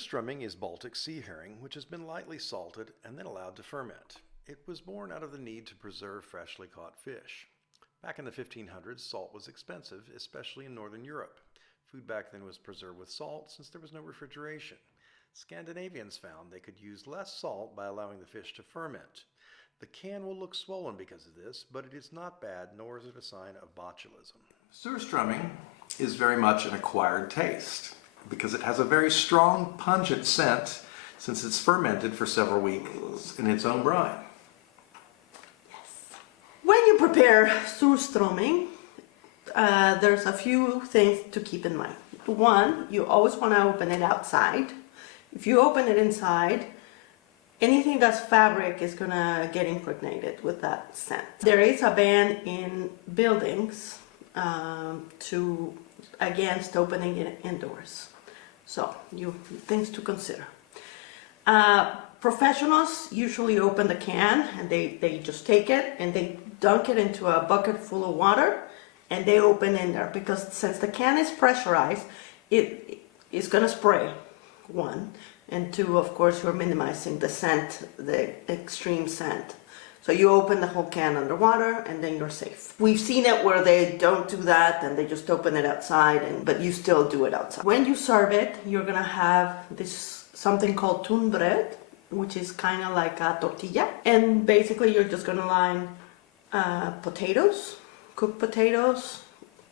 Surströmming is Baltic sea herring, which has been lightly salted and then allowed to ferment. It was born out of the need to preserve freshly caught fish. Back in the 1500s, salt was expensive, especially in Northern Europe. Food back then was preserved with salt since there was no refrigeration. Scandinavians found they could use less salt by allowing the fish to ferment. The can will look swollen because of this, but it is not bad, nor is it a sign of botulism. Surströmming is very much an acquired taste because it has a very strong, pungent scent since it's fermented for several weeks in its own brine. Yes. When you prepare surströmming, there's a few things to keep in mind. One, you always want to open it outside. If you open it inside, anything that's fabric is going to get impregnated with that scent. There is a ban in buildings against opening it indoors. So, things to consider. Professionals usually open the can and they just take it and they dunk it into a bucket full of water and they open in there because since the can is pressurized, it is going to spray, one. And two, of course, you're minimizing the scent, the extreme scent. So you open the whole can underwater and then you're safe. We've seen it where they don't do that and they just open it outside, but you still do it outside. When you serve it, you're gonna have this something called tun bread, which is kind of like a tortilla. And basically you're just gonna line potatoes, cooked potatoes,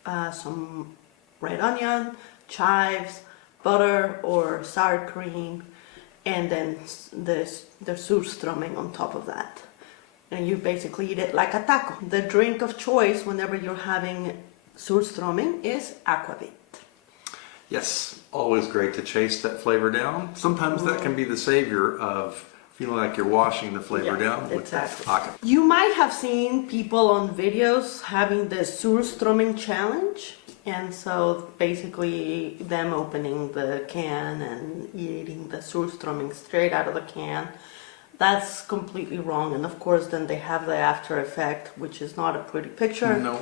some red onion, chives, butter or sour cream, and then the surströmming on top of that. And you basically eat it like a taco. The drink of choice whenever you're having surströmming is aquavit. Yes, always great to chase that flavor down. Sometimes that can be the savior of feeling like you're washing the flavor down with that aquavit. You might have seen people on videos having the surströmming challenge. And so basically them opening the can and eating the surströmming straight out of the can. That's completely wrong. And of course then they have the after effect, which is not a pretty picture. No.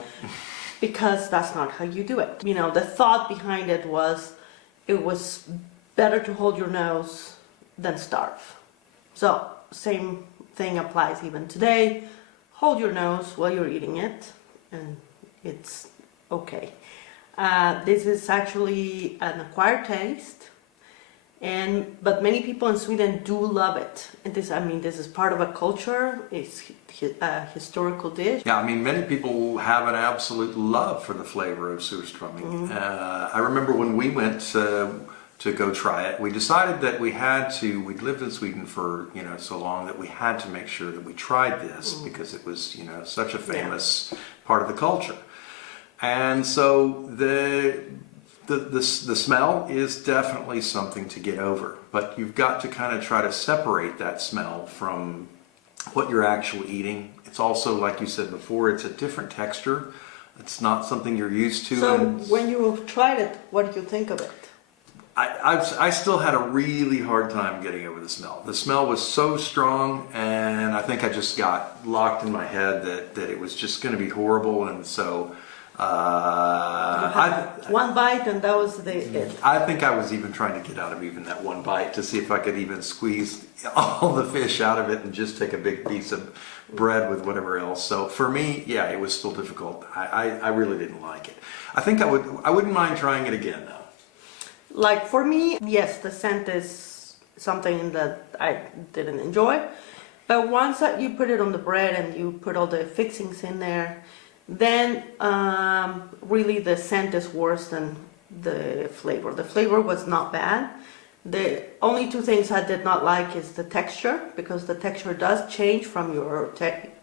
Because that's not how you do it. You know, the thought behind it was better to hold your nose than starve. So same thing applies even today. Hold your nose while you're eating it and it's okay. This is actually an acquired taste, but many people in Sweden do love it. And this is part of a culture. It's a historical dish. Yeah, many people have an absolute love for the flavor of surströmming. I remember when we went to go try it, we decided that we'd lived in Sweden for so long that we had to make sure that we tried this because it was such a famous part of the culture. And so the smell is definitely something to get over, but you've got to kind of try to separate that smell from what you're actually eating. It's also, like you said before, it's a different texture. It's not something you're used to. So when you tried it, what did you think of it? I still had a really hard time getting over the smell. The smell was so strong, and I think I just got locked in my head that it was just going to be horrible, and so one bite and that was it. I think I was even trying to get out of even that one bite to see if I could even squeeze all the fish out of it and just take a big piece of bread with whatever else. So for me, yeah, it was still difficult. I really didn't like it. I think I wouldn't mind trying it again though. Like for me, yes, the scent is something that I didn't enjoy. But once that you put it on the bread and you put all the fixings in there, then really the scent is worse than the flavor. The flavor was not bad. The only two things I did not like is the texture, because the texture does change from your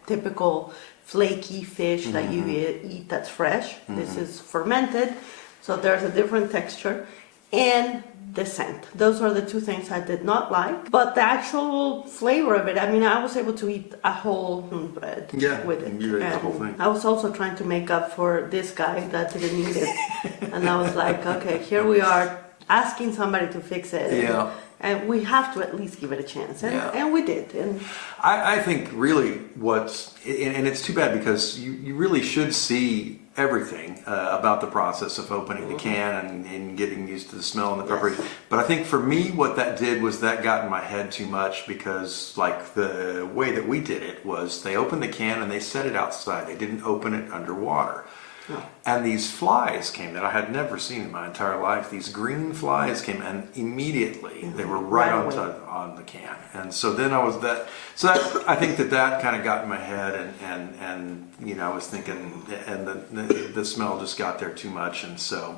typical flaky fish that you eat that's fresh. This is fermented, so there's a different texture. And the scent. Those are the two things I did not like. But the actual flavor of it, I was able to eat a whole bread with it. You ate the whole thing. I was also trying to make up for this guy that didn't eat it. And I was like, okay, here we are asking somebody to fix it. Yeah. And we have to at least give it a chance. And we did. And I think really and it's too bad because you really should see everything about the process of opening the can and getting used to the smell and the preparation. But I think for me, what that did was that got in my head too much, because like the way that we did it was they opened the can and they set it outside. They didn't open it underwater. Oh. And these flies came that I had never seen in my entire life. These green flies came, and immediately they were right on the can. And so then I was I think that kind of got in my head, and you know, I was thinking, and the smell just got there too much, and so.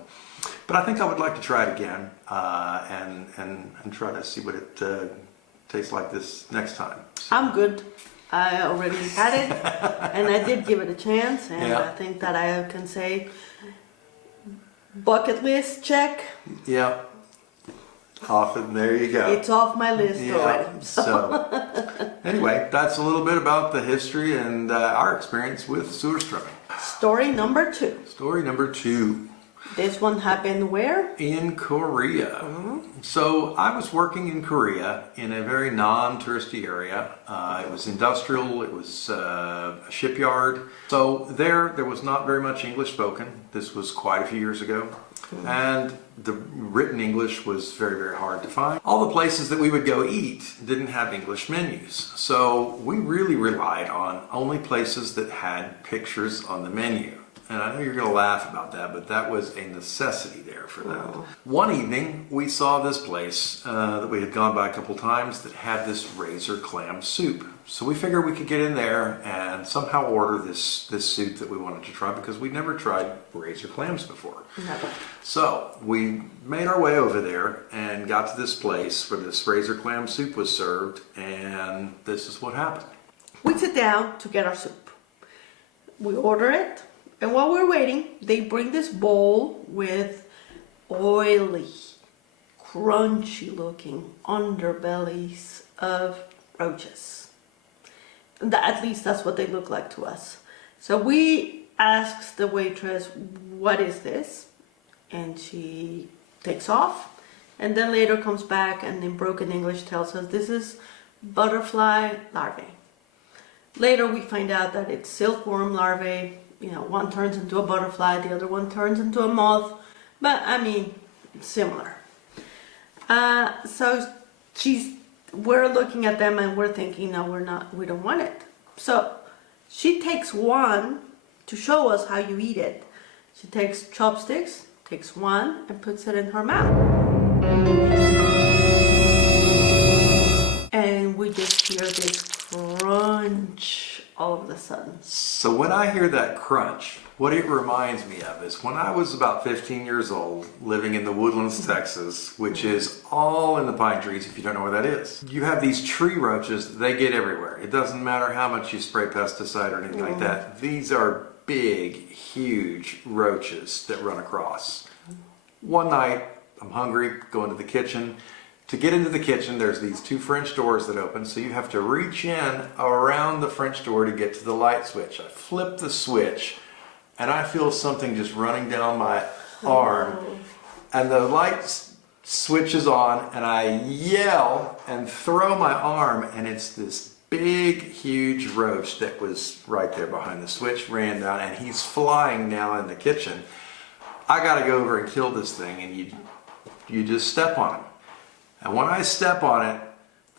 But I think I would like to try it again, and try to see what it tastes like this next time. I'm good. I already had it, and I did give it a chance, and I think that I can say bucket list check. Yeah. Often, there you go. It's off my list already. So, anyway, that's a little bit about the history and our experience with surströmming. Story number 2. Story number 2. This one happened where? In Korea. So I was working in Korea in a very non-touristy area. It was industrial, it was a shipyard. So there was not very much English spoken. This was quite a few years ago. And the written English was very, very hard to find. All the places that we would go eat didn't have English menus. So we really relied on only places that had pictures on the menu. And I know you're going to laugh about that, but that was a necessity there for that. One evening, we saw this place that we had gone by a couple times that had this razor clam soup. So we figured we could get in there and somehow order this soup that we wanted to try, because we'd never tried razor clams before. Never. So we made our way over there and got to this place where this razor clam soup was served, and this is what happened. We sit down to get our soup. We order it. And while we're waiting, they bring this bowl with oily, crunchy looking underbellies of roaches. At least that's what they look like to us. So we asked the waitress, what is this? And she takes off, and then later comes back and in broken English tells us this is butterfly larvae. Later we find out that it's silkworm larvae. You know, one turns into a butterfly, the other one turns into a moth, but I mean, similar. So we're looking at them and we're thinking, no, we don't want it. So she takes one to show us how you eat it. She takes chopsticks, takes one and puts it in her mouth. And we just hear this crunch all of a sudden. So when I hear that crunch, what it reminds me of is when I was about 15 years old, living in the Woodlands, Texas, which is all in the pine trees, if you don't know where that is. You have these tree roaches, they get everywhere. It doesn't matter how much you spray pesticide or anything like that. These are big, huge roaches that run across. One night, I'm hungry, go into the kitchen. To get into the kitchen, there's these 2 French doors that open, so you have to reach in around the French door to get to the light switch. I flip the switch, and I feel something just running down my arm, and the light switches on, and I yell and throw my arm, and it's this big, huge roach that was right there behind the switch, ran down, and he's flying now in the kitchen. I gotta go over and kill this thing, and you just step on him. And when I step on it,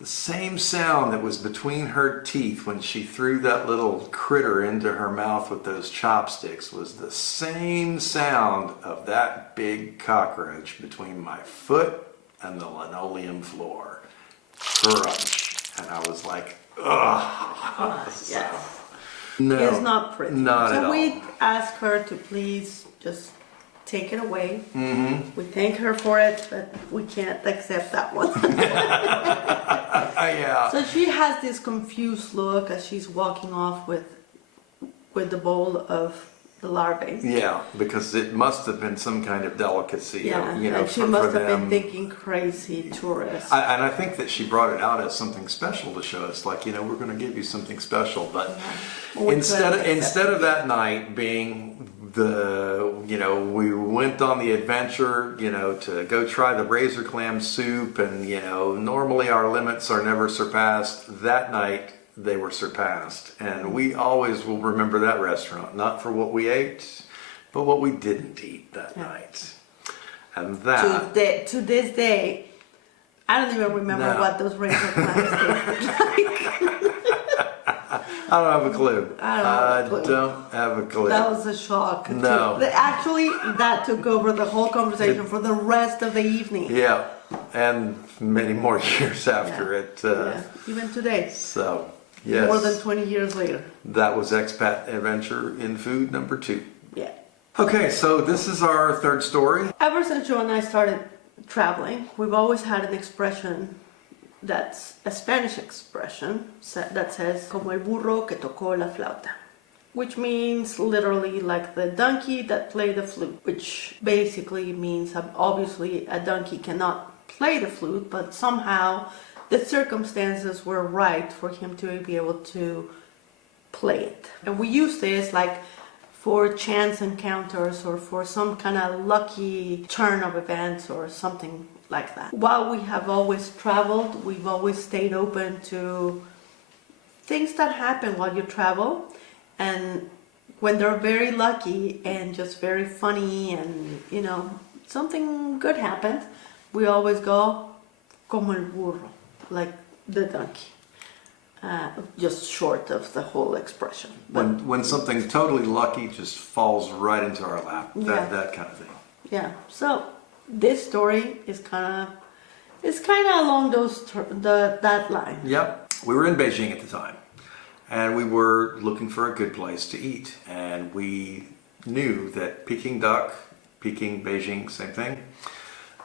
the same sound that was between her teeth when she threw that little critter into her mouth with those chopsticks was the same sound of that big cockroach between my foot and the linoleum floor. Crunch. And I was like, ugh. Yes. No, it's not pretty. Not at all. So we ask her to please just take it away. We thank her for it, but we can't accept that one. Yeah. So she has this confused look as she's walking off with the bowl of the larvae. Yeah, because it must have been some kind of delicacy. Yeah, you know, and she for must have them. been thinking crazy tourists. And I think that she brought it out as something special to show us, like, you know, we're going to give you something special. But Well, instead of that night being we went on the adventure, to go try the razor clam soup, and, normally our limits are never surpassed. That night they were surpassed, and we always will remember that restaurant, not for what we ate, But what we didn't eat that night, and that... To this day, I don't even remember what those razor clams tasted like. I don't have a clue. I don't have a clue. That was a shock. No. Actually, that took over the whole conversation for the rest of the evening. Yeah, and many more years after it. Even today. So, yes. More than 20 years later. That was Expat Adventure in Food number 2. Yeah. Okay, so this is our third story. Ever since Joe and I started traveling, we've always had an expression that's a Spanish expression that says como el burro que tocó la flauta, which means literally like the donkey that played the flute, which basically means obviously a donkey cannot play the flute, but somehow the circumstances were right for him to be able to play it. And we use this like for chance encounters or for some kind of lucky turn of events or something like that. While we have always traveled, we've always stayed open to things that happen while you travel, and when they're very lucky and just very funny and something good happened, we always go como el burro, like the donkey. Just short of the whole expression. When something totally lucky just falls right into our lap, that kind of thing. Yeah. So this story is kind of along that line. Yep. We were in Beijing at the time, and we were looking for a good place to eat, and we knew that Peking duck, Peking, Beijing, same thing.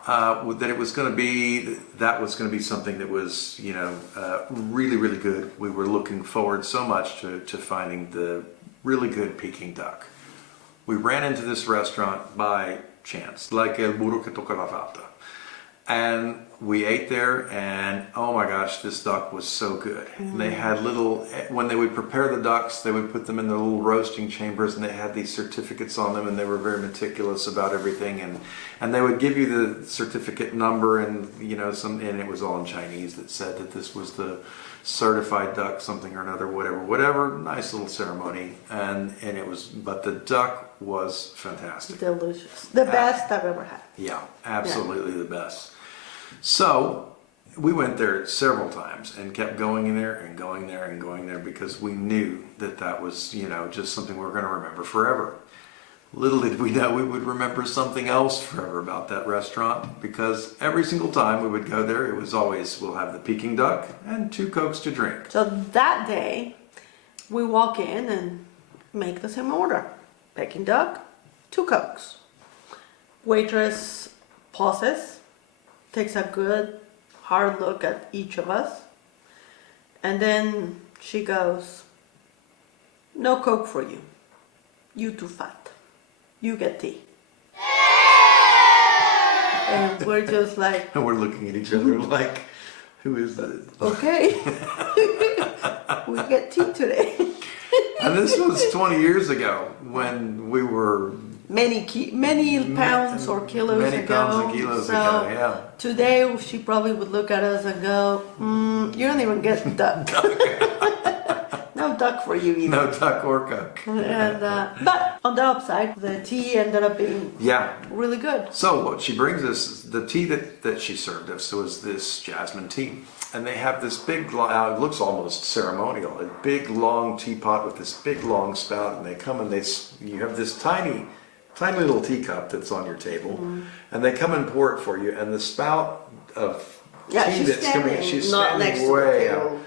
That it was going to be something that was really, really good. We were looking forward so much to finding the really good Peking duck. We ran into this restaurant by chance, like el burro que toca la flauta, and we ate there, and oh my gosh, this duck was so good. And they had when they would prepare the ducks, they would put them in their little roasting chambers, and they had these certificates on them, and they were very meticulous about everything, and they would give you the certificate number, and and it was all in Chinese that said that this was the certified duck something or another, whatever, nice little ceremony, and but the duck was fantastic. Delicious. The best I've ever had. Yeah, absolutely the best. So we went there several times and kept going in there and going there and going there because we knew that was, just something we were going to remember forever. Little did we know we would remember something else forever about that restaurant, because every single time we would go there, it was always, we'll have the Peking duck and 2 Cokes to drink. So that day, we walk in and make the same order. Peking duck, 2 Cokes. Waitress pauses, takes a good hard look at each of us, and then she goes, "No Coke for you. You too fat. You get tea." And we're just like... And we're looking at each other like, who is this? Okay. We get tea today. And this was 20 years ago when we were... Many pounds or kilos ago. Many pounds and kilos ago, yeah. Today she probably would look at us and go, "You don't even get duck." No duck for you either. No duck or Coke. And, but on the upside, the tea ended up being really good. So what she brings us, the tea that she served us was this jasmine tea. And they have this big, it looks almost ceremonial, a big long teapot with this big long spout, and they come and you have this tiny little teacup that's on your table, and they come and pour it for you, and the spout of tea that's coming in, she's standing way out.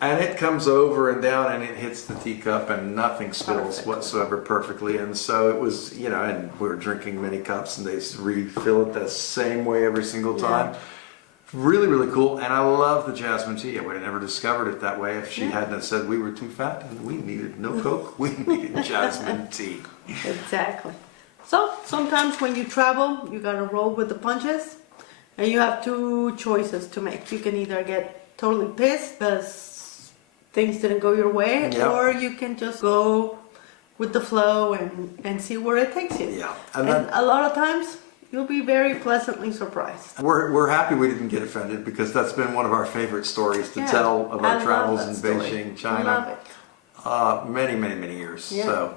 And it comes over and down and it hits the teacup and nothing spills whatsoever perfectly. And so it was, and we were drinking many cups and they refill it the same way every single time. Really, really cool. And I love the jasmine tea. I would have never discovered it that way if she hadn't have said we were too fat and we needed no Coke. We needed jasmine tea. Exactly. So sometimes when you travel, you gotta roll with the punches, and you have 2 choices to make. You can either get totally pissed because things didn't go your way, or you can just go with the flow and see where it takes you. Yeah. And a lot of times you'll be very pleasantly surprised. We're happy we didn't get offended, because that's been one of our favorite stories to tell of our travels in Beijing, China. I love it. Many, many, many years. Yeah. So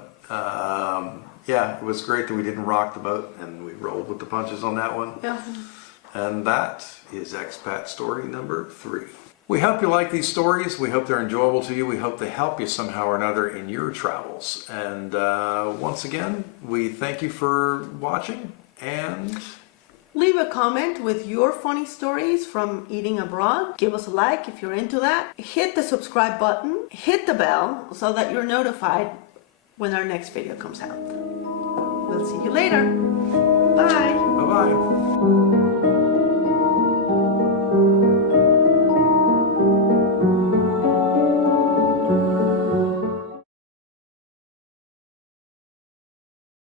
Yeah, it was great that we didn't rock the boat and we rolled with the punches on that one. Yeah. And that is expat story number 3. We hope you like these stories. We hope they're enjoyable to you. We hope they help you somehow or another in your travels. And once again, we thank you for watching, and Leave a comment with your funny stories from eating abroad. Give us a like if you're into that. Hit the subscribe button. Hit the bell so that you're notified when our next video comes out. We'll see you later. Bye. bye-bye.